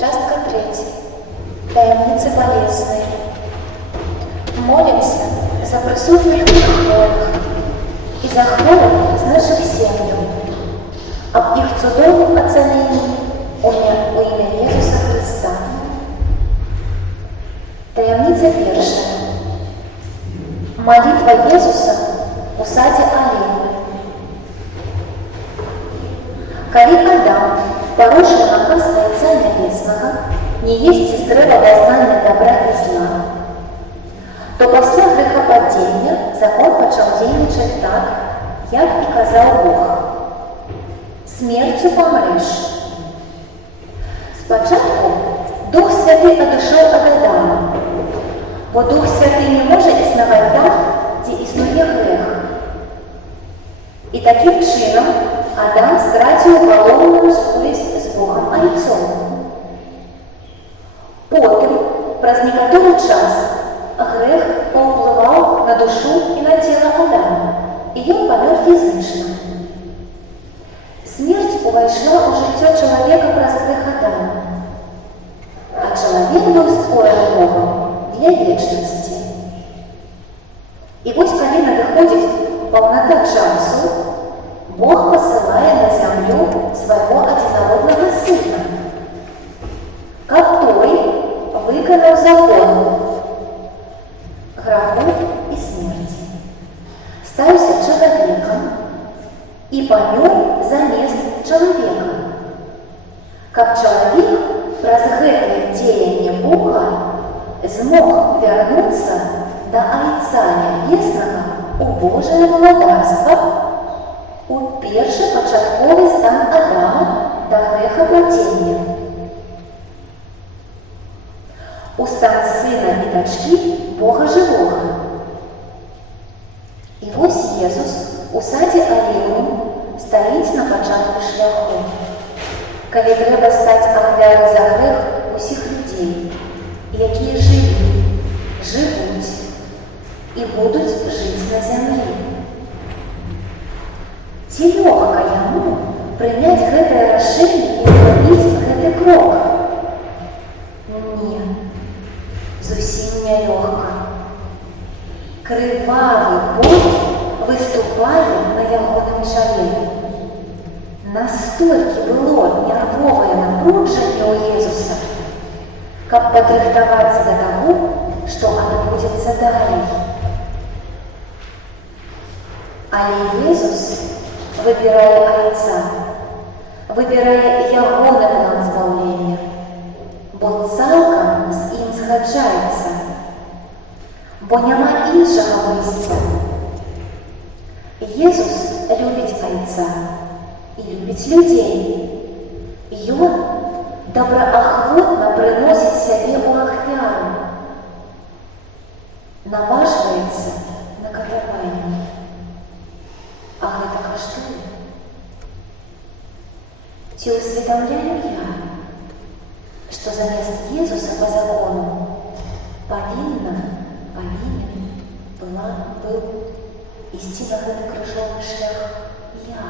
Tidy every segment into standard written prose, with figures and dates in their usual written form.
Частка 3. Таємниці болезни. Молимся за присутных и хворых, и за хворых з наших сім'їв, об их чудовому оцелении у ім'я Єсуса Христа. Таємниця перша. Молитва Єсуса у саді Олівни. Коли Адам порушил наказ Отца Небесного не есть из древа познания добра и зла, то после грехопадения закон почал действовать так, як и казал Бог. Смертью помрешь. Спочатку Дух Святый отошел от Адама, бо Дух Святый не может існувати там, где існує грех. И таким чином Адам стратил уголовную связь с Богом Отцом. Потом, праз некоторый час, грех повпливав на душу и на тело Адама, и он помер физично. Смерть увійшла у життя чоловіка праз грех Адама, а чоловік був створений Богом для вечности. И вот коли надходит полнота часу, Бог посылает на землю своего одинородного Сына, который выполнил закон грехов и смерти, стался человеком и помер за место человека. Как человек, праз гэтае дзеянне Бога, змог вернуться до Отца Небесного у Божие владарства, у перший початковий стан Адама до грехопадения. У стан Сына и дочки Бога Живого. И вось Jesús у саді Олівни стоїть на початку шляху, коли треба стати ахвярою за грех усіх людей, які живі, живуть і будуть жити на землі. Ці легко йому прийняти гэтае рашэнне і зрабіць гэты крок? Не, зусім не легко. Кривавий боль выступае на ягоным чале. Настолькі было нервовае напружанне ў Езуса, каб падрыхтавацца да таго, што адбудзецца далей. Але Езус выбирая Отца, выбирая ягоны план збавлення, бо цалкам з ім згаджаецца, бо няма іншага выйсця. Jesús любить Отца и любит людей. И Он доброохотно приносит себе у ахвяру, наваживается на катаванне. А гэта каштуе? Ці усведомляю я, что замест Езуса по закону повинен был ісці на гэты крыжовы шлях я.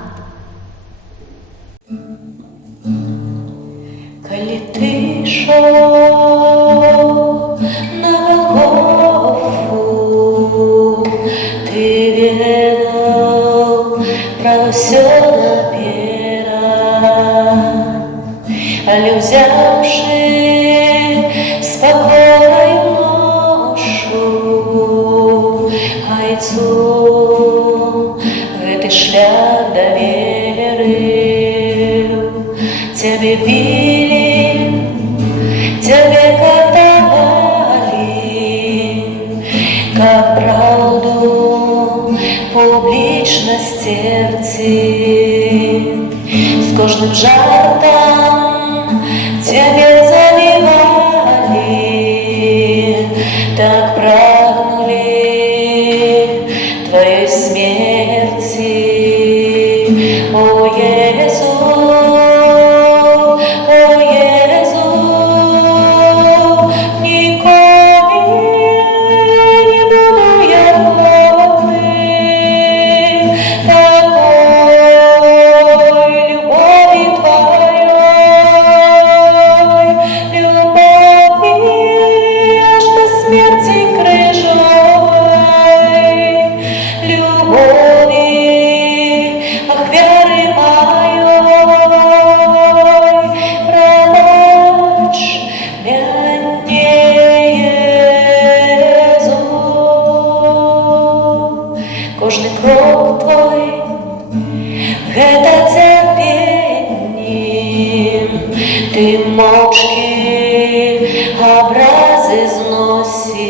Калі ты ішоў на Голгофу, ты ведаў пра ўсё наперад, але ўзяўшы з пакораю ношу айцу, гэты шлях даверыў. Цябе білі, цябе катавалі, каб праўду публічна сцерці. З кожным жартам цябе залівалі, так прагнулі твоей смерти. О Езу, ніколи не буду я голодний такой любові твоей. мовчки образи зносив,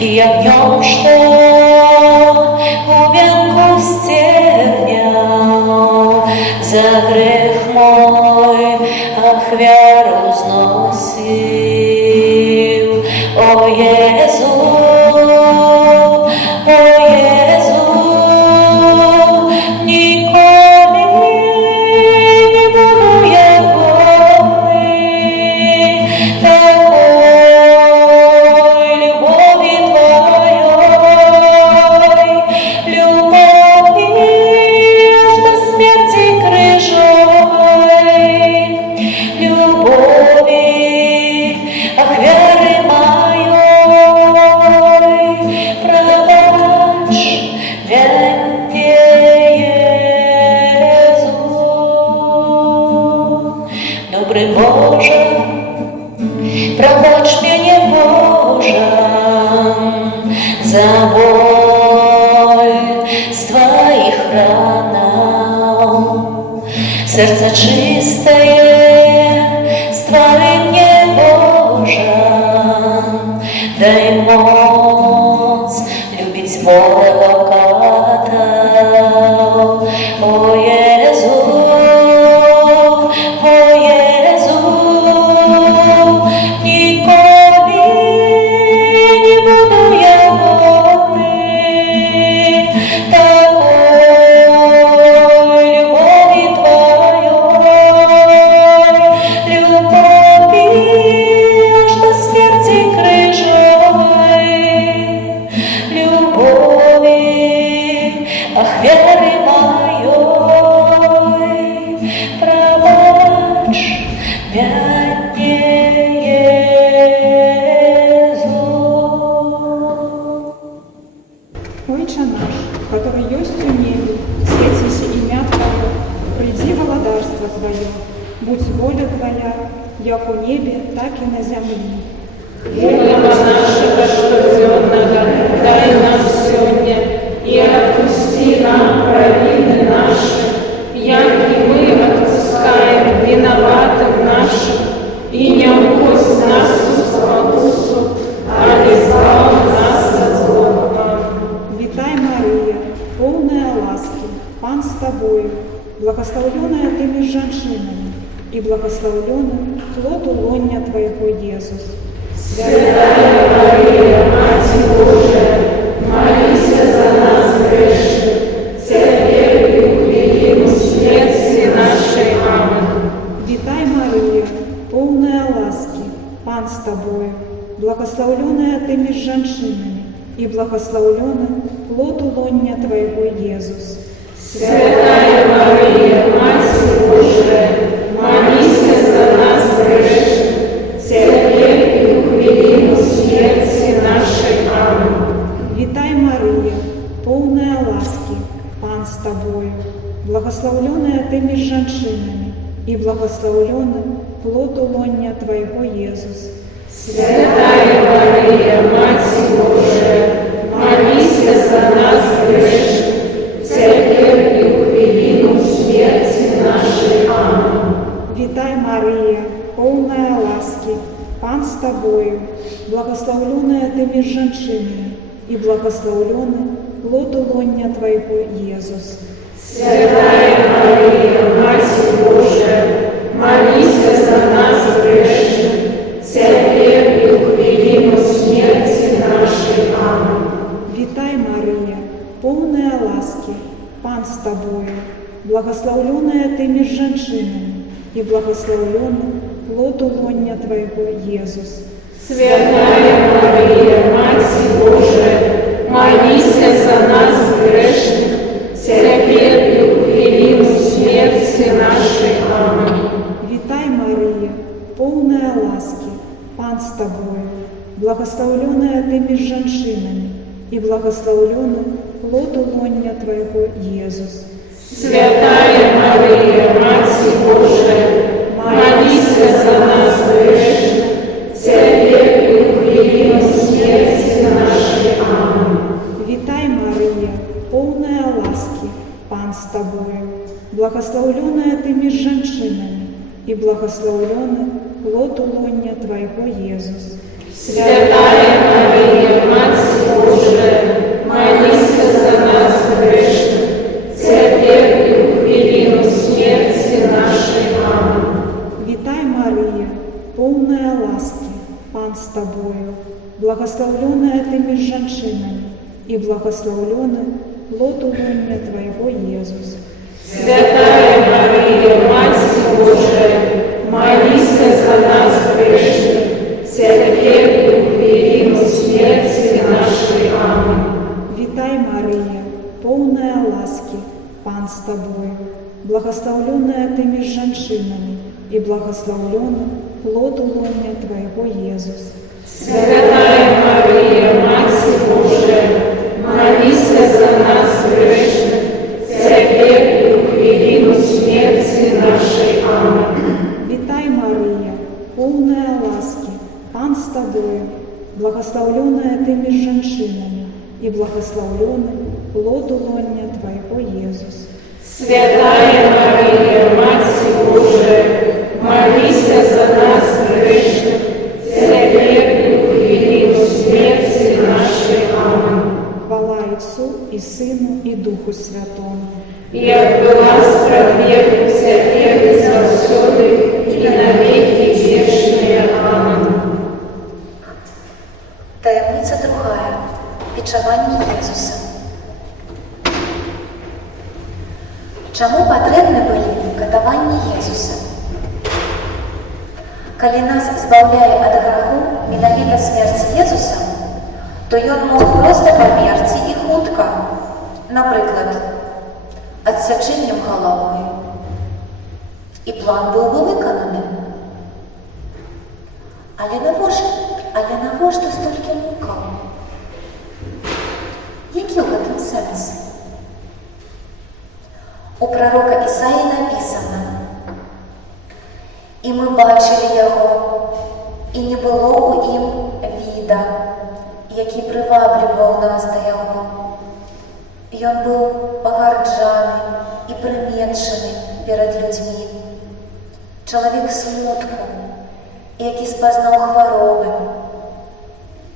і я в ньому що у венку стерня за грех мой ахвяру зносив. О Єзу, ніколи не буду я голий такой любові Твоей, любові аж до смерти крижовой, любові ахвяри моей, пробач вяньте Єзу. Добрий Боже, пробач мене, Боже, за боль з Твоих ранов. Сердце чистое створи мне, Боже, дай моц любить ворогов катов. О Єзу, ніколи не буду я голий такой любові Твоей, любові аж до смерти крижовой, любові ахвяри моей, пробач вяньте Єзу. Отче наш, который есть у небе, светится имя Твое, приди владарство Твое, будь воля Твоя, як у небе, так и на земле. Хлеба нашего штодневного дай нам сегодня, и отпусти нам провины наши, як и мы отпускаем виноватым нашим, и не вводь нас в искушение, а избавь нас от злого. Витай, Мария, полная ласки, Пан с Тобою, благословленная Ты между женщинами, и благословленный плод лоня Твоего, Иисус. Святая Мария, Мать Божия, молись за нас грешных, теперь и в великую смерти нашей. Аминь. Витай, Мария, полная ласки, Пан с Тобою, благословленная Ты между женщинами, и благословленный плод лоня Твоего, Иисус. Святая Мария, Мать Божия, молись за нас грешных, теперь и в великую смерти нашей. Аминь. Витай, Мария, полная ласки, Пан с Тобою, благословленная Ты между женщинами, и благословленный плод лоня Твоего, Иисус. Святая Мария, Мать Божия, молись за нас грешных, теперь и в великую смерти нашей. Аминь. Витай, Мария, полная ласки, Пан с Тобою, благословленная Ты между женщинами, и благословленный плод лоня Твоего, Иисус. Святая Мария, Мать Божия, молись за нас грешных, теперь и в великую смерти нашей. Аминь. Витай, Мария, полная ласки, Пан с Тобою, благословленная Ты между женщинами, и благословленный плод лоня Твоего, Иисус. Святая Мария, Мать Божия, молись за нас грешных, теперь и в великую смерти нашей. Аминь. Витай, Мария, полная ласки, Пан с Тобою, благословленная Ты между женщинами, и благословленный плод лоня Твоего, Иисус. Святая Мария, Мать Божия, молись за нас грешных, теперь и в великую смерти нашей. Аминь. Витай, Мария, полная ласки, Пан с Тобою, благословленная Ты между женщинами, и благословленный плод лоня Твоего, Иисус. Святая Мария, Матерь Божия, молись за нас грешных, теперь и в годину смерти нашей. Аминь. Витай, Мария, полная ласки, Пан с Тобою, благословленная Ты между женщинами, и благословленный плод лоня Твоего, Иисус. Святая Мария, Матерь Божия, молись за нас грешных, теперь и в годину смерти нашей. Аминь. Витай, Мария, полная ласки, Пан с Тобою, благословленная Ты между женщинами, и благословленный плод лоня Твоего, Иисус. Святая Мария, Матерь Божия, молись за нас грешных, теперь и в годину смерти нашей. Аминь. Витай, Мария, полная ласки, Пан с Тобою, благословленная Ты между женщинами, и благословленный плод лоня Твоего, Иисус. Святая Мария, Матерь Божия, молись за нас грешных, теперь и в годину смерти нашей. Аминь. Хвала Отцу и Сыну и Духу Святому. И отбыла справедливо теперь и завсёды, и на веки вечные. Аминь. Таємниця другая. Відчування Єсуса. Чому патрэбны былі катаванні Єсуса? Калі нас збаўляе ад граху менавіта смерць Єсуса, то ён мог проста памерці і хутка, напрыклад, адсячэннем галавы. І план быў бы выкананы. Але навошта столькі мукаў? Які ў гэтым сэнс? У прарока Ісаі напісана: «І мы бачылі яго, і не было ў ім віда, які прывабліваў нас да яго. Ён быў пагарджаны і прыметчаны перад людзьмі, чалавек смутку, які спазнаў хваробы,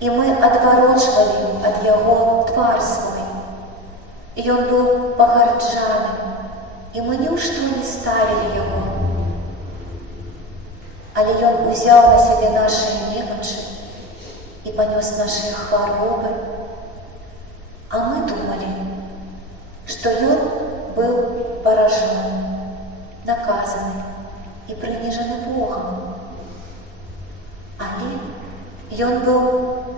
і мы адварочвалі ад яго твар свой. Ён быў пагарджаны, і мы ні ў што не ставілі яго. Але ён узяў на сябе нашы немачы і панёс нашы хваробы. А мы думалі, што ён быў паражаны, наказаны і прыніжаны Богам. Але ён быў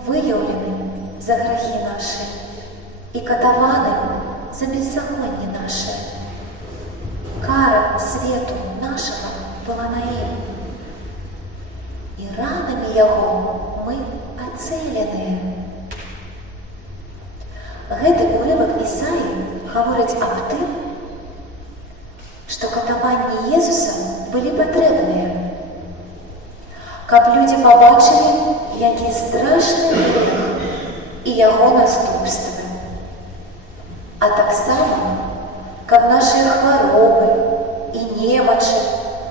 выяўлены за грахі нашы і катаваны за беззаконні нашы. Кара свету нашага была на ім, і ранамі яго мы ацэленыя». Гэты урывак Ісаі гаворыць аб тым, што катаванні Езуса былі патрэбныя, каб людзі пабачылі, які страшны грэх і яго наступствы. А таксама, каб нашыя хваробы і немачы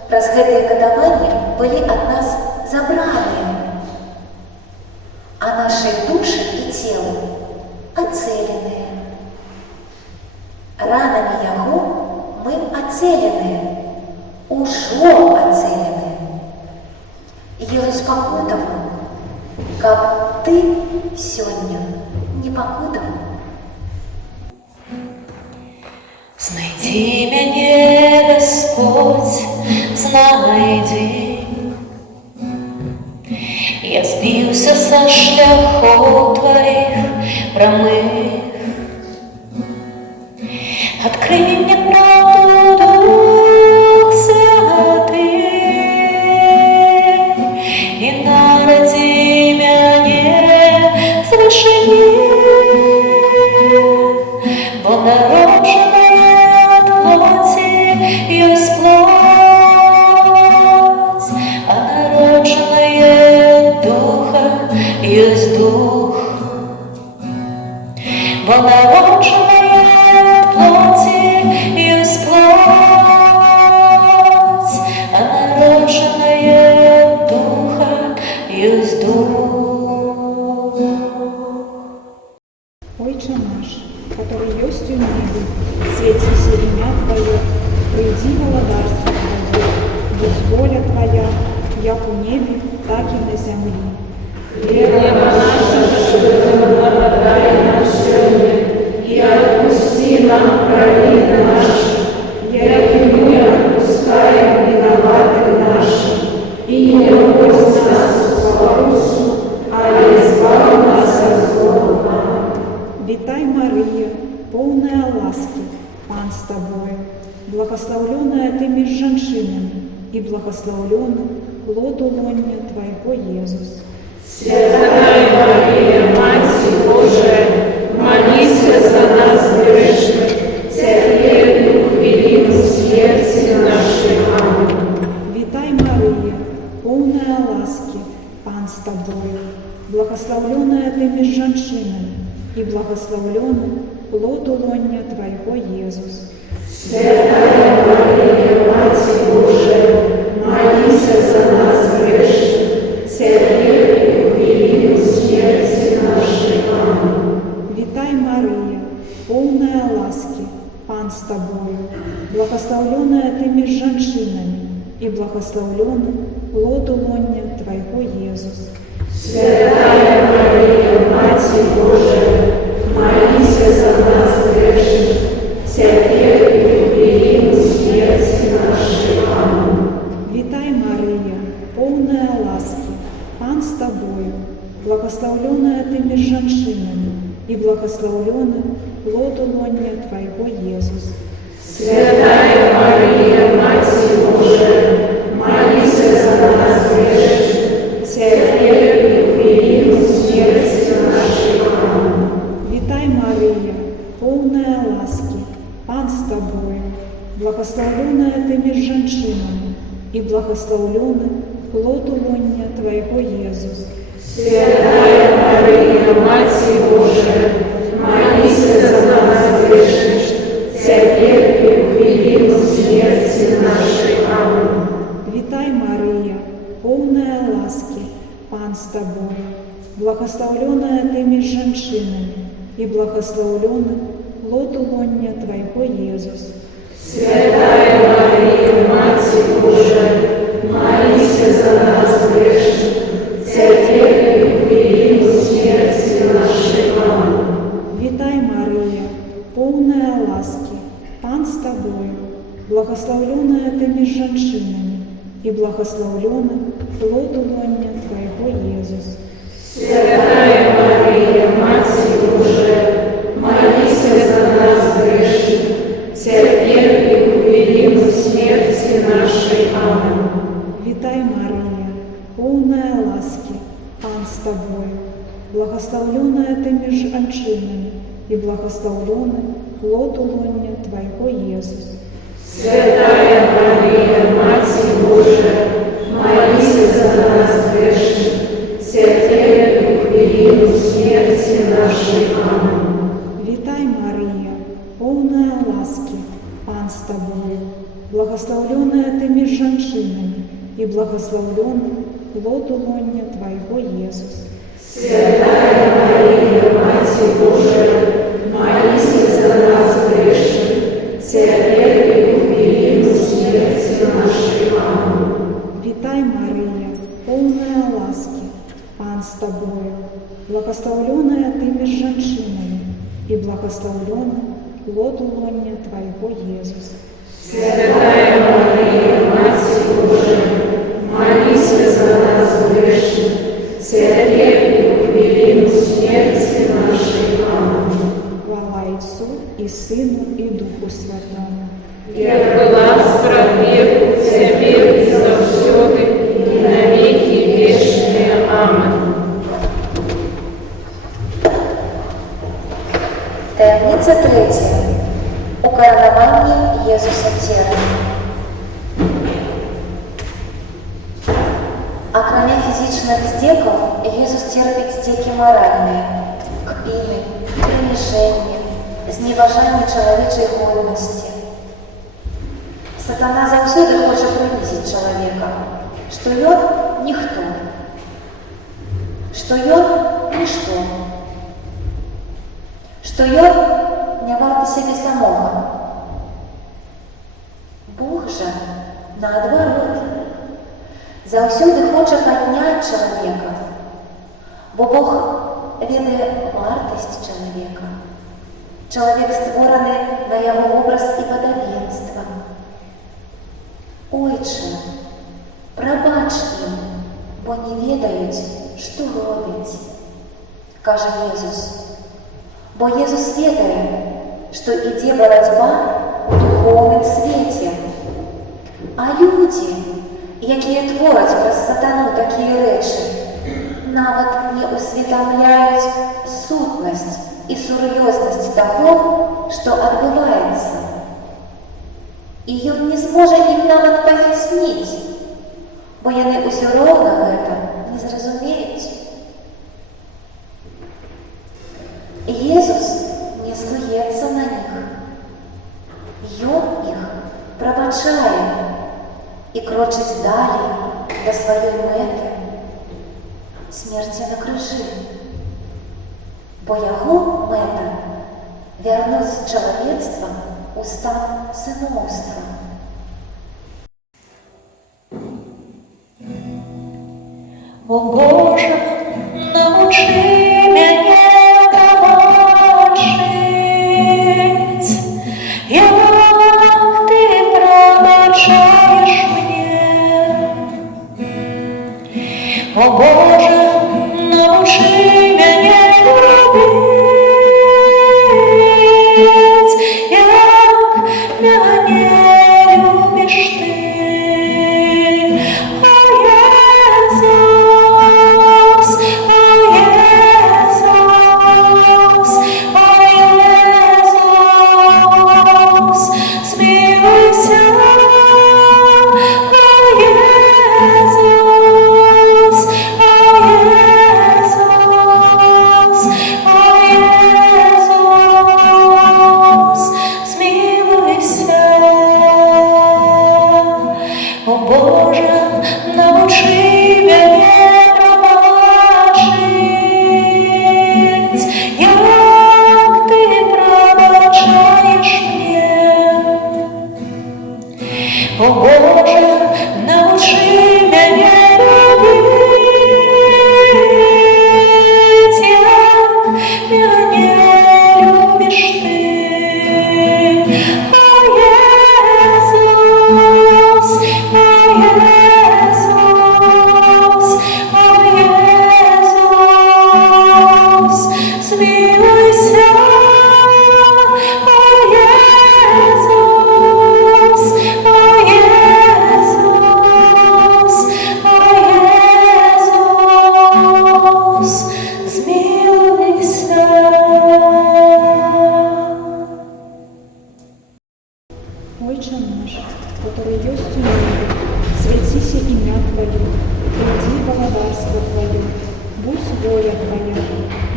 праз гэтыя катаванні былі ад нас забраныя, а нашыя душы і целы ацэленыя. Ранамі яго мы ацэленыя, ужо ацэленыя. Езус пакутаваў, каб ты сёння не пакутаваў. Знайди мяне, Господь, знайди. Я збіўся са шляхоў твоих прамых. Открый мне правду, Дух Святый, и народи мяне з вышыні, бо народжаная ад плоти ёсць плоть, а народжаная ад духа ёсць дух. через дух. Отче наш, который есть у неба, светится имя Твое, приди владарство Твое, будь воля Твоя, як у небе, так и на земле. Хлеба нашего насущного дай нам сегодня, и отпусти нам провины наши, яко мы отпускаем виноватым нашим, и не вводь нас в искушение, а избавь нас от злого. Витай, Мария, полная ласки, Пан с Тобою, благословленная Ты меж женщинами, и благословлен плод лона Твоего, Иисус. Святая Мария, Матерь Божия, молись за нас грешных, теперь и в великой смерти нашей. Аминь. Витай, Мария, полная ласки, Пан с Тобою, благословленная Ты меж женщинами, и благословлен плод лона Твоего, Иисус. Святая Мария, Матерь Божия, молись за нас грешных, теперь и в великой смерти нашей. Аминь. Витай, Мария, полная ласки, Пан с Тобою, благословленная Ты меж женщинами, и благословлен плод лона Твоего, Иисус. Святая Мария, Матерь Божия, молись за нас грешных, теперь и в великой смерти нашей. Аминь. Витай, Мария, полная ласки, Пан с Тобою, благословленная Ты меж женщинами, и благословлен плод лона Твоего, Иисус. Святая Мария, Матерь Божия, молись за нас грешных, теперь и в великой смерти нашей. Аминь. Витай, Мария, полная ласки, Пан с Тобою, благословленная Ты меж женщинами, и благословлен плод лона Твоего, Иисус. Святая Мария, Матерь Божия, молись за нас грешных, теперь и в великой смерти нашей. Аминь. Витай, Мария, полная ласки, Пан с Тобою, благословленная Ты меж женщинами, и благословлен плод лона Твоего, Иисус. Святая Мария, Матерь Божия, молись за нас грешных, теперь и в великой смерти нашей. Аминь. Витай, Мария, полная ласки, Пан с Тобою, благословленная Ты меж женщинами, и благословлен плод лона Твоего, Иисус. Святая Мария, Матерь Божия, молись за нас грешных, теперь и в великой смерти нашей. Аминь. Витай, Мария, полная ласки, Пан с Тобою, благословленная Ты меж женщинами, и благословлен плод лона Твоего, Иисус. Святая Мария, Матерь Божия, молись за нас грешных, теперь и в великой смерти нашей. Аминь. Витай, Мария, полная ласки, Пан с Тобою, благословленная Ты меж женщинами, и благословлен плод лона Твоего, Иисус. Святая Мария, Матерь Божия, молись за нас грешных, теперь и в великой смерти нашей. Аминь. Витай, Мария, полная ласки, Пан с Тобою, благословленная Ты меж женщинами, и благословлен плод лона Твоего, Иисус. Святая Мария, Матерь Божия, молись за нас грешных, теперь и в великой смерти нашей. Аминь. Хвала Отцу и Сыну и Духу Святому. Як была справедливу, теперь и завсёды, и на веки вечные. Аминь. Таємниця третя. Укоронование Иисуса терами. А кроме физичных здеков, Иисус терпит здеки моральные, кпины, принижение, зневажание человечей годности. Сатана заўсёды хоча прынізіць чалавека, што ён ніхто. што ён нішто, што ён не варты сябе самога. Бог жа, наадварот, заўсёды хоча падняць чалавека, бо Бог ведае вартасць чалавека. Чалавек створаны на яго вобраз і падабенства. Ойча, прабач ім, бо не ведаюць, што робяць, кажа Езус. Бо Езус ведае, што ідзе барацьба у духоўным свеце. А людзі, якія твораць праз сатану такія рэчы, нават не усведамляюць сутнасць і сур'ёзнасць таго, што адбываецца. І ён не зможа ім нават паясніць, бо яны ўсё роўна гэта не зразумеюць. Езус не злуецца на іх. Ён іх прабачае і крочыць далей да сваёй мэты — смерці на крыжы. Бо яго мэта — вярнуць чалавецтва у стан сыноўства. О Боже, научи мяне прабачыць, як Ты прабачаеш мне. О Боже, научи мяне любіць, як мяне любіш Ты. О Боже, научи мяне прабачыць, як Ты прабачаеш мне. О Боже, научи мяне любіць, як мяне любіш Ты. Отче наш, который есть у небе, светися имя Твое, приди благодарство Твое, будь воля Твоя,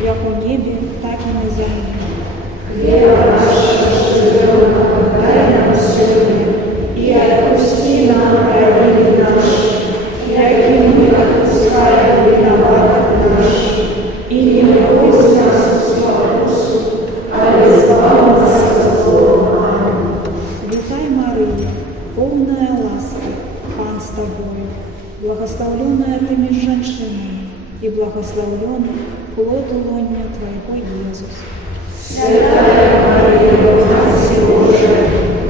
як у небе, так и на земле. Хлеба нашего ежедневного подай нам сегодня, и отпусти нам грехи наши, яки мы отпускаем виноватым нашим, и не вводь нас в искушение, а избавь нас от злого. Витай, Мария, полная ласки, Пан с Тобою, благословленная Ты меж женщинами, и благословлен плод лона Твоего, Иисус. Святая Мария, Матерь Божия,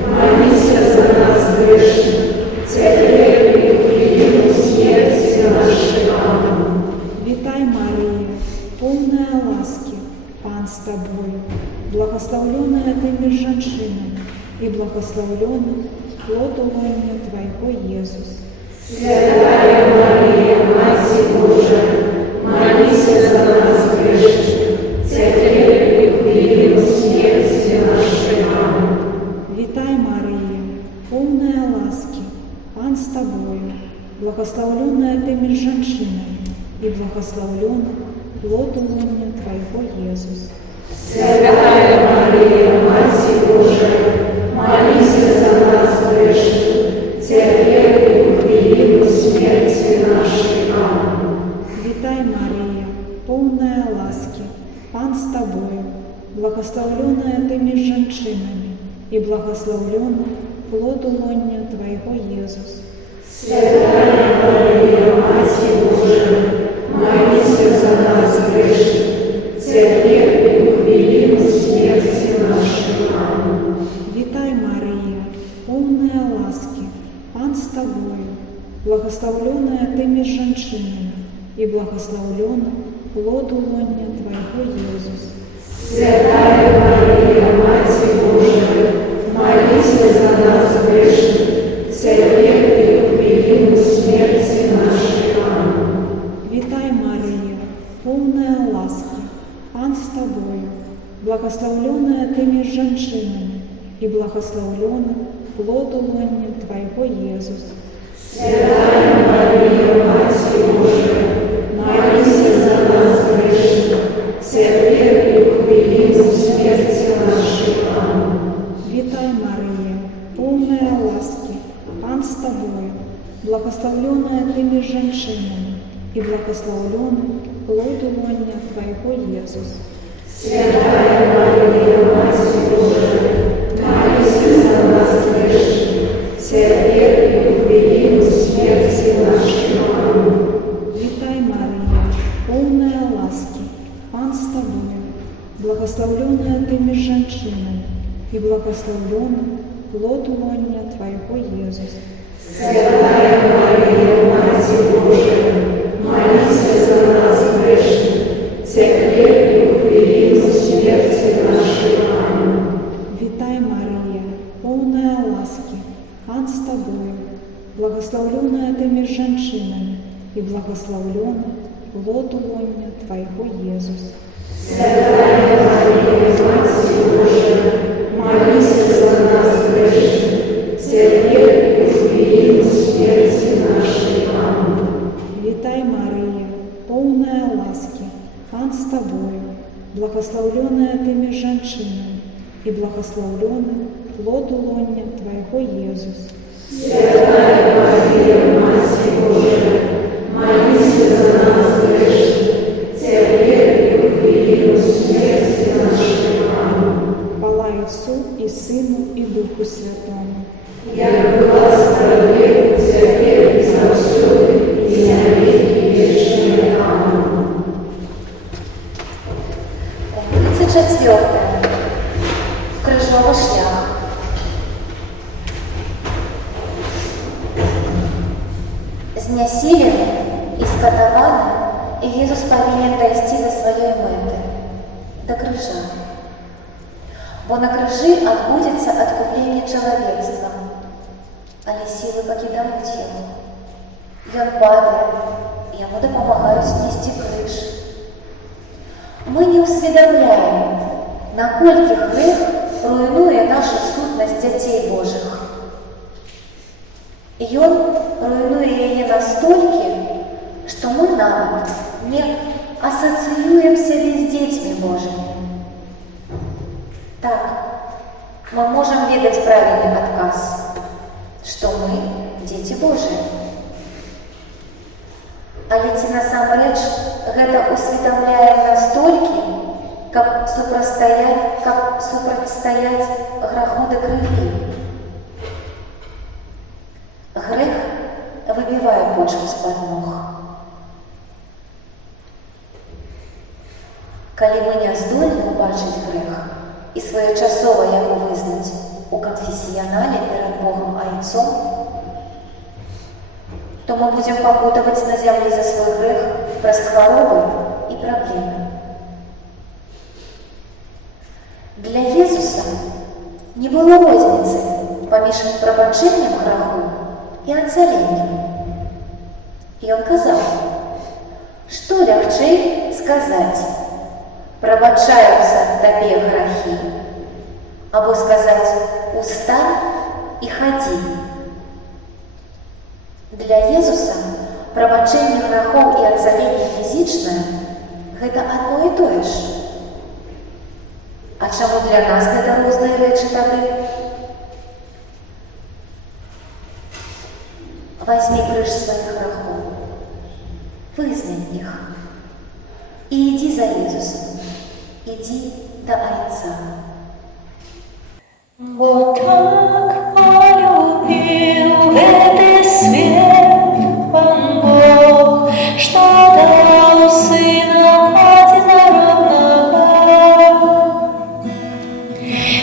молись за нас грешных, теперь и в годину смерти нашей. Аминь. Витай, Мария, полная ласки, Пан с Тобою, благословленная Ты меж женщинами, и благословлен плод лона Твоего, Иисус. Святая Мария, Матерь Божия, молись за нас грешных, теперь и в годину смерти нашей. Аминь. Витай, Мария, полная ласки, Пан с Тобою, благословленная Ты меж женщинами, и благословлен плод лона Твоего, Иисус. Святая Мария, Матерь Божия, молись за нас грешных, теперь и в годину смерти нашей. Аминь. Витай, Мария, Пан с тобою, благословленная ты меж женщинами, и благословлен плод лона Твоего, Иисус. Святая Мария, Матерь Божия, молись за нас грешных, теперь и в великую смерти нашей. Аминь. Витай, Мария, полная ласки, Пан с тобою, благословленная ты меж женщинами, и благословлен плод лона Твоего, Иисус. Святая Мария, Матерь Божия, молись за нас грешных, теперь и в великую смерти нашей. Аминь. Витай, Мария, полная ласки, Пан с тобою, благословленная ты меж женщинами, и благословлен плод лона Твоего, Иисус. Святая Мария, Матерь Божия, молись за нас грешных, теперь и в великую смерти нашей. Аминь. Витай, Мария, полная ласки, Пан с тобою, благословленная ты меж женщинами, и благословлен плод лона Твоего, Иисус. Святая Мария, Матерь Божия, молись за нас грешных, теперь и в великую смерти нашей. Аминь. Витай, Мария, полная ласки, Пан с тобою, благословленная ты меж женщинами, и благословлен плод лона Твоего, Иисус. Святая Мария, Матерь Божия, молись за нас грешных, теперь и в великую смерти нашей. Аминь. Витай, Мария, полная ласки, Пан с тобою, благословленная ты меж женщинами, и благословлен плод лона Твоего, Иисус. Святая Мария, Матерь Божия, молись за нас грешных, теперь и в великую смерти нашей. Аминь. Витай, Мария, полная ласки, Пан с тобою, благословленная ты меж женщинами, и благословлен плод лона Твоего, Иисус. Святая Мария, Матерь Божия, молись за нас грешных, теперь и в великую смерти нашей. Аминь. Хвала Отцу и Сыну и Духу Святому. Я была старовек, теперь и завсюду, и на веки вечные. Аминь. 34. Крыжовый шлях. Знясілений і скатований, Ісус повинен дойти до своєї мети, до крижа. Бо на крижі відбудеться відкуплення чоловічества, але сили покидають його. Він падає, йому допомагають знести криж. Ми не усвідомляємо, накольки гріх руйнує нашу сутність дітей Божих. И он, руйнуя ее настолько, что мы навіть не ассоциируем себя с детьми Божьими. Так, мы можем видеть правильный отказ, что мы дети Божии. Але ці насамрэч гэта усведомляем настолькі, каб супрацьстаяць граху да крыві. Грех выбивае почву з-пад ног. Калі мы не здольны убачыць грех і своечасова яго вызнаць у канфесіянале перад Богом Айцом, то мы будем пакутаваць на зямлі за свой грех праз хваробы і праблемы. Для Езуса не было розніцы паміж прабачэннем граху і ацаленнем. І он казаў, што лягчэй сказаць: прабачаюцца табе грахі, або сказаць: устань і хадзі. Для Езуса прабачэнне грахоў і ацаленне фізічнае – гэта адно і тое ж. А чаму для нас гэта розныя рэчы тады? Возьми крыж своих грехов, вызнай их и иди за Иисусом, иди до Отца. Вот так полюбил этот свет Пан Бог, что дал Сына Одинородного.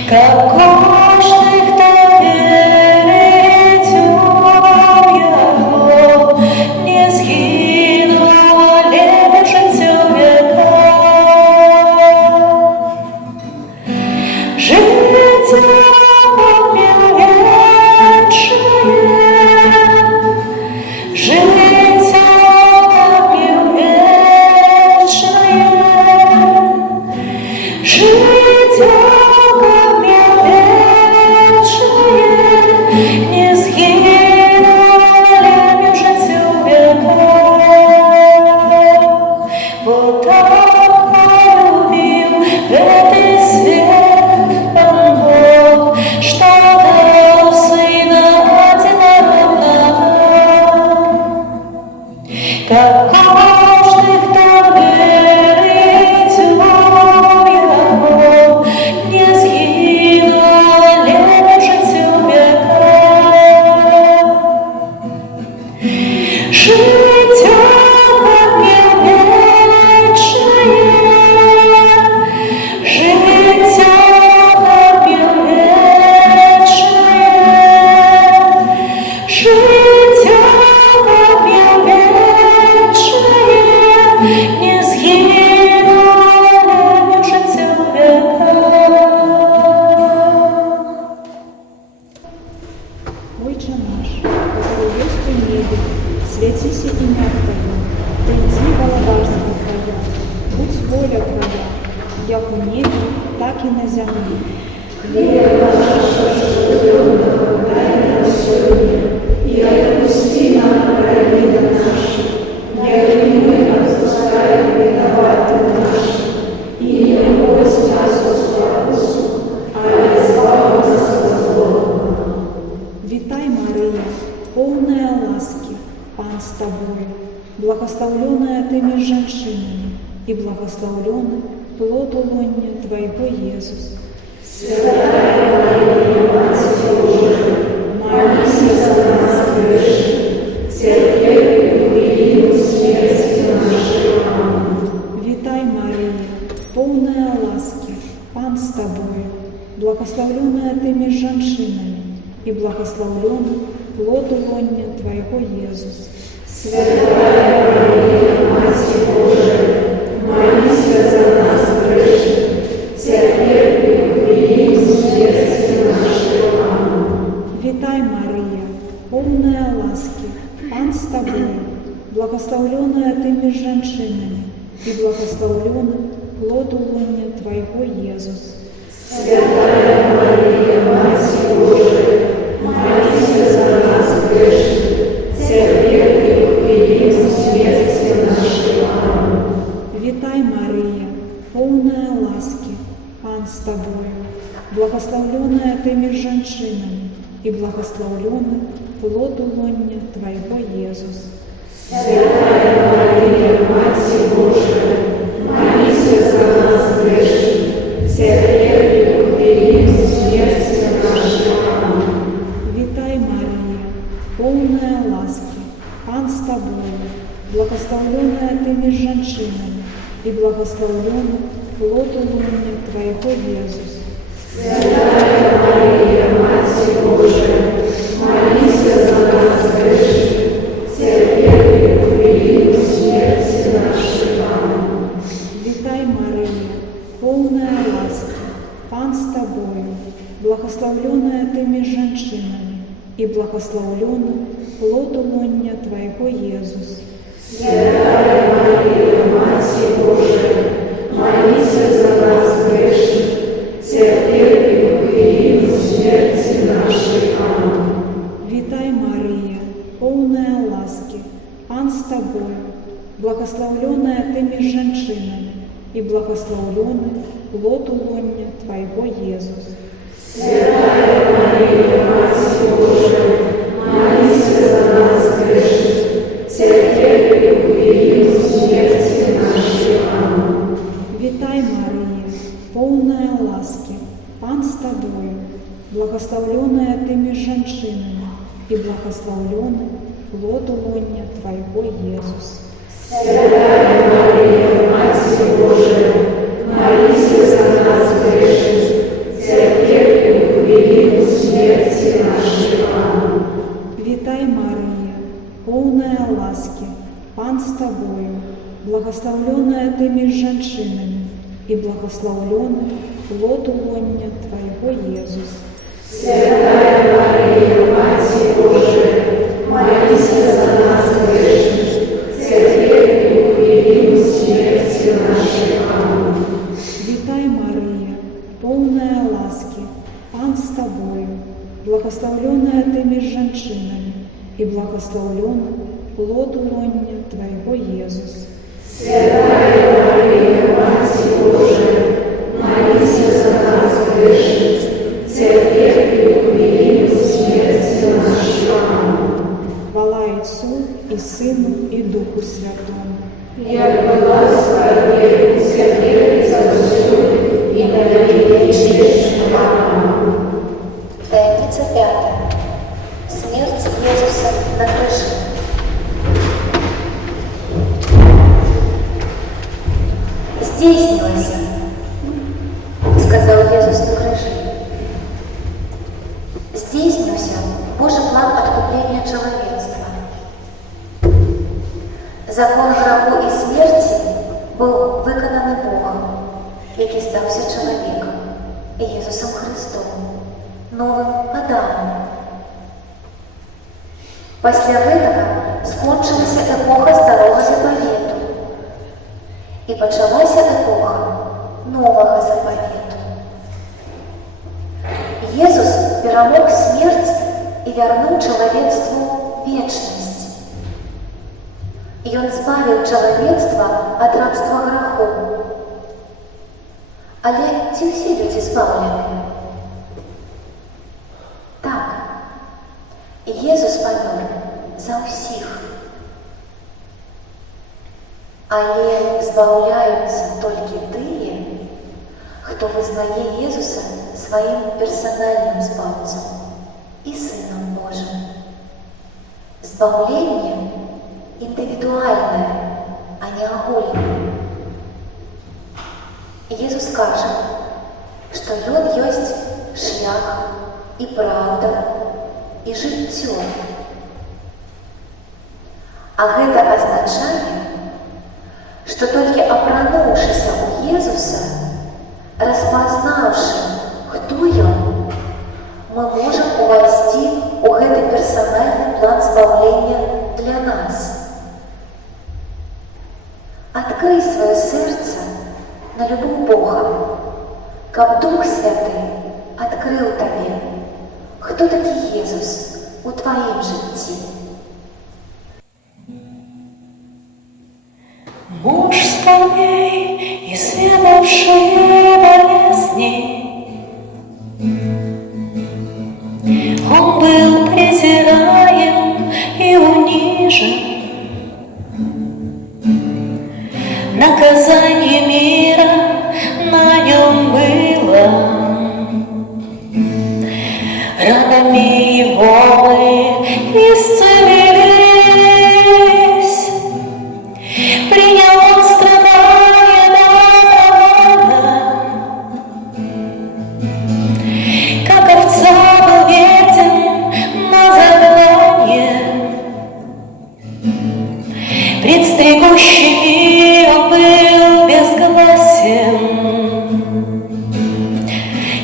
Какой ж ты, кто перед Его не сгинул, лето житье века. Житье помил вечное, житье помил вечное, житье помил вечное, не сгинули житье века. Вот так полюбил этот свет Пан Бог, что дал Сына Одинородного. Какой ж ты, кто верит Его, не сгинул, лето житье века. Житье помил вечное, житье помил вечное, житье помил вечное, не сгинули житье века. Отче наш, который есть в небе, святися имя Твое, приди воля Царство Твое, будь воля Твоя, як у небе, так и на земле. Хлеб наш насущный дай нам сегодня, и отпусти нам провины наши, яко и мы отпускаем виноватым нашим, и не вводь нас в искушение, а избавь нас от злого. Витай, Мария, полная ласки, Пан с Тобой, благословленная Ты меж женщинами, и благословленный плод лона Твоего, Иисус. Святая Мария, Матерь Божия, молись за нас грешных, терпеть и прииму смерти нашей. Аминь. Витай, Мария, полная ласки, Пан с Тобой, благословленная Ты меж женщинами, и благословленный плод лона Твоего, Иисус. Святая Мария, Матерь Божия, молись за нас грешных, терпеть и прииму смерти нашей. Аминь. Витай, Мария, полная ласки, Пан с Тобой, благословленная Ты меж женщинами, и благословленный плод лона Твоего, Иисус. Святая Мария, Матерь Божия, молись за нас грешных, терпеть и прииму смерти нашей. Аминь. Витай, Мария, полная ласки, Пан с Тобой, благословленная Ты меж женщинами, и благословленный плод лона Твоего, Иисус. Святая Мария, Матерь Божия, молись за нас грешных, терпеть и прииму смерти нашей. Аминь. Витай, Мария, полная ласки, Пан с Тобой, благословленная Ты меж женщинами, и благословленный плод лона Твоего, Иисус. Святая Мария, Матерь Божия, молись за нас грешных, терпеть и прииму смерти нашей. Аминь. Витай, Мария, полная ласки, Пан с Тобою, благословленная Ты меж женщинами, и благословленный плод лона Твоего, Иисус. Святая Мария, Матерь Божия, молись за нас грешных, терпеть и прииму смерти нашей. Аминь. Витай, Мария, полная ласки, Пан с Тобою, благословленная Ты меж женщинами, и благословленный плод лона Твоего, Иисус. Святая Мария, Матерь Божия, молись за нас грешных, терпеть и прииму смерти нашей. Аминь. Витай, Мария, благословленный плод лоня Твоего, Иисус. Святая Мария, Матерь Божия, молись за нас грешных, теперь и в великую смерти нашей. Аминь. Витай, Мария, полная ласки, Пан с Тобою, благословленная Ты между женщинами, и благословленный плод лоня Твоего, Иисус. Святая Мария, Матерь Божия, молись за нас грешных, теперь и в великую смерти нашей. Аминь. Витай, Мария, полная ласки, Пан с Тобою, благословленная Ты между женщинами, и благословленный плод лоня Твоего, Иисус. Святая Мария, Матерь Божия, молись за нас грешных, теперь и в великую смерти нашей. Аминь. Хвала Отцу и Сыну и Духу Святому. Я была скорбе, теперь и за всю, и на веки вечные. Аминь. Таинница 5. Смерть Иисуса на крыше. «Здійснилося», — сказал Иисус на крыше. Здійснився Божий план откупления человечества. Закон греху и смерти был виконаний Богом, який стався чоловіком, Ісусом Христом, новим Адамом. Після этого скончилася епоха Старого Заповіту і почалася епоха Нового Заповіту. Ісус перемог смерть и вернул человечеству вечность. И Он избавил человечество от рабства греху. Але ці всі люди збавлені? Так, Ісус помер за всіх. Але збавляються тільки ті, хто визнає Ісуса своїм персональним збавцем и Сыном Божьим. Збавление индивидуальное, а не огульное. Иисус скажет, что Он есть шлях и правда и життя. А это означает, что только опранувшись у Иисуса, распознавши, кто Он, мы можем увойти в этот персональный план збавления для нас. Открой свое сердце на любовь Бога, как Дух Святый открыл тебе, кто такий Иисус у твоем житті. Муж скорбей и сведавшие болезни, Он был презираем и унижен. Наказание мира на нем было, ранами Его мы исцелились. Принял Он страдания добровольно, как овца был веден на заклание. Пред стригущими Он был безгласен,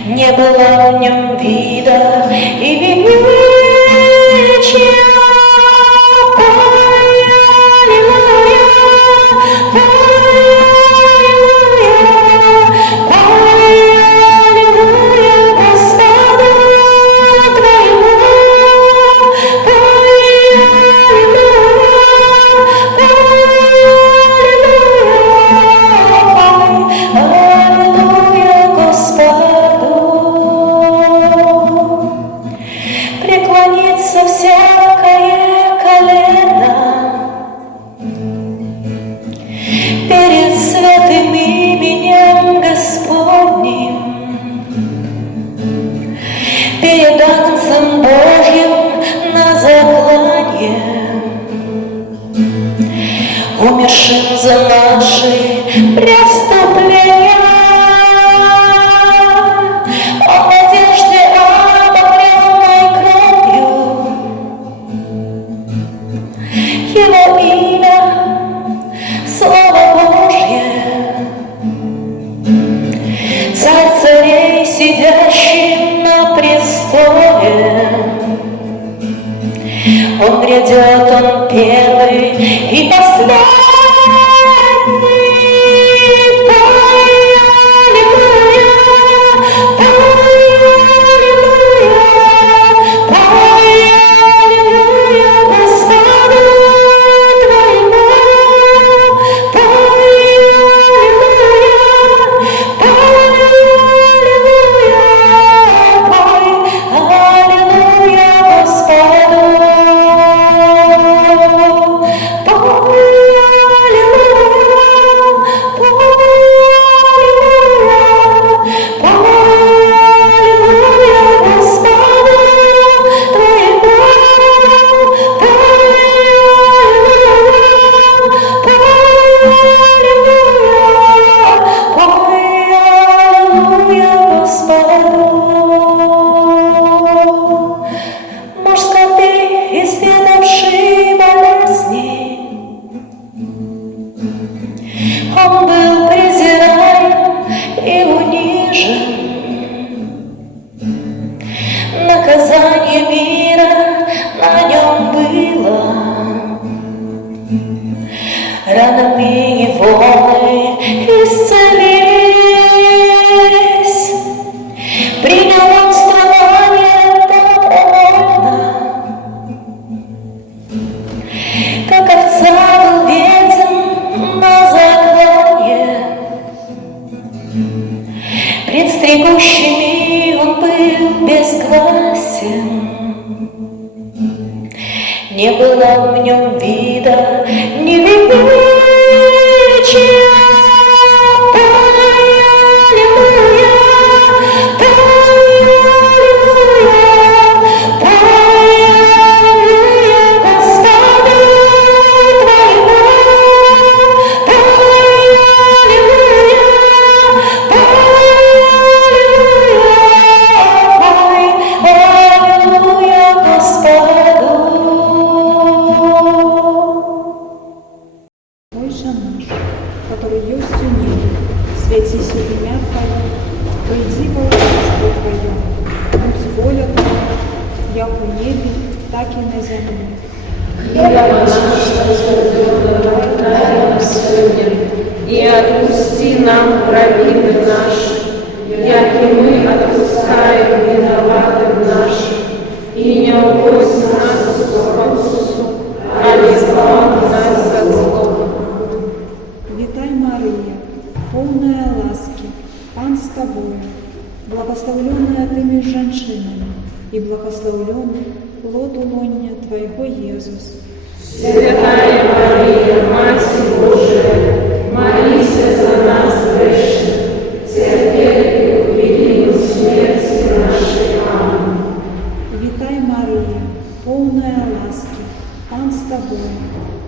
не было в нем вида и величия. Преклонится всякое колено перед святым именем Господним, перед Агнцем Божьим на закон. умершим за наши преступления. Он в надежде обогренной кровью, Его имя — Слово Божье. Царь царей, сидящий на престоле, Он грядет, Он первый и последний. Он был презираем и унижен. Наказание мира на нем было. Ранами Его мы исцелились. Принял Он страдания добровольно. Как овца был веден на заклание. Пред стригущими Он был безгласен. Не было в нем вида ни величия. Который есть у небе, светись имя Твое, приди во Царство Твое, будь воля Твоя, як у небе, так и на земле. Хлеба нашего дай нам сегодня, и отпусти нам провины наши, як и мы отпускаем виноватым нашим, и не уводь нас в искушение, а избавь нас от злого. Витай, Мария, полная ласки, Пан с Тобою, благословленная Ты между женщинами, и благословлен плод лона Твоего, Иисус. Святая Мария, Матерь Божия, молись за нас грешных, теперь и в великую смерти нашей. Аминь. Витай, Мария, полная ласки, Пан с Тобою,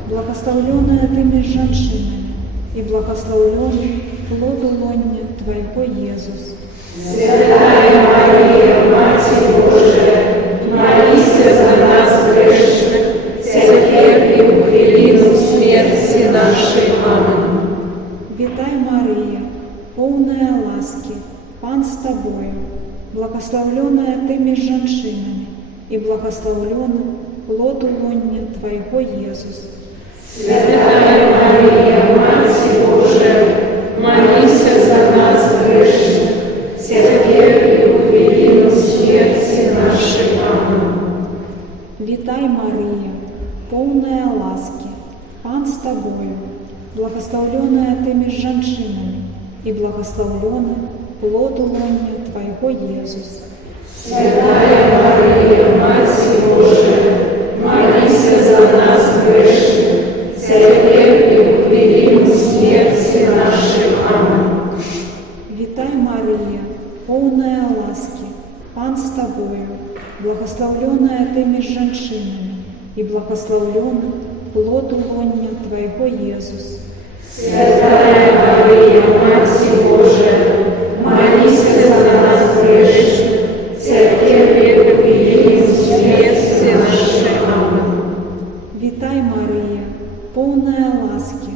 благословленная Ты между женщинами, и благословлен плод лона Твоего, Иисус. Святая Мария, Матерь Божия, молись за нас грешных, теперь и в великую смерти нашей. Аминь. Витай, Мария, полная ласки, Пан с Тобою, благословленная Ты между женщинами, и благословлен плод лона Твоего, Иисус. Святая Мария, Матерь Божия, молись за нас грешных, теперь и в великую смерти нашей. Аминь. Витай, Мария, полная ласки, Пан с Тобою, благословленная Ты между женщинами, и благословлен плод лона Твоего, Иисус. Святая Мария, Матерь Божия, молись за нас грешных, теперь и в великую смерти нашей. Аминь. Витай, Мария, полная ласки, Пан с Тобою, благословленная Ты между женщинами, и благословлен плод лоння Твоего, Иисус. Святая Мария, Матерь Божия, молись за нас грешных, теперь и в смерти нашей. Аминь. Витай, Мария, полная ласки,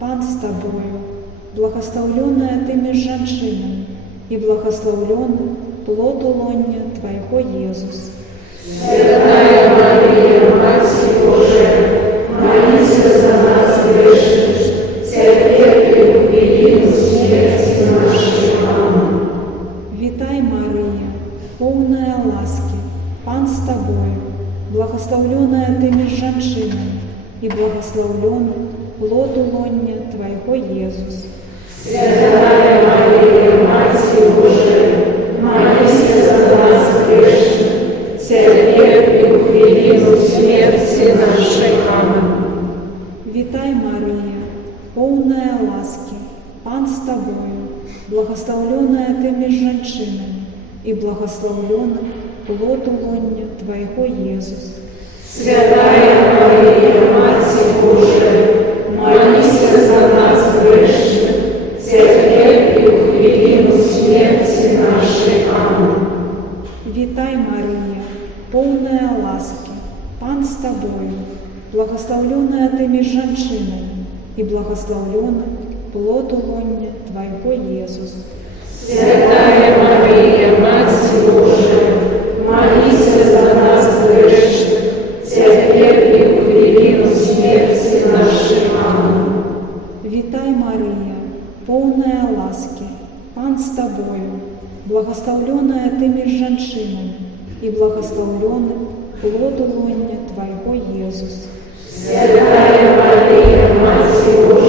Пан с Тобою, благословленная Ты меж женщинами, и благословлен плод лоння Твоего, Иисус. Святая Мария, Матерь Божия, молись за нас грешных, теперь и в смерти нашей. Аминь. Витай, Мария, полная ласки, Пан с Тобою, благословленная Ты меж женщинами, и благословлен плод лоння Твоего, Иисус. Святая Мария, Матерь Божия, молись за нас грешных, теперь и в смерти нашей. Аминь. Витай, Мария, полная ласки, Пан с Тобою, благословленная Ты меж женщинами, и благословлен плод лоння Твоего, Иисус. Святая Мария, Матерь Божия, молись за нас грешных, теперь и в смерти нашей. Аминь. Витай, Мария, полная ласки, Пан с Тобою, благословленная Ты меж женщинами, и благословлен плод лоння Твоего, Иисус. Святая Мария, Матерь Божия, молись за нас грешных, теперь и в смерти нашей. Аминь. Витай, Мария, полная ласки, Пан с Тобою, благословленная Ты меж женщинами, и благословлен плод лоння Твоего, Иисус. Святая Мария, Матерь Божия,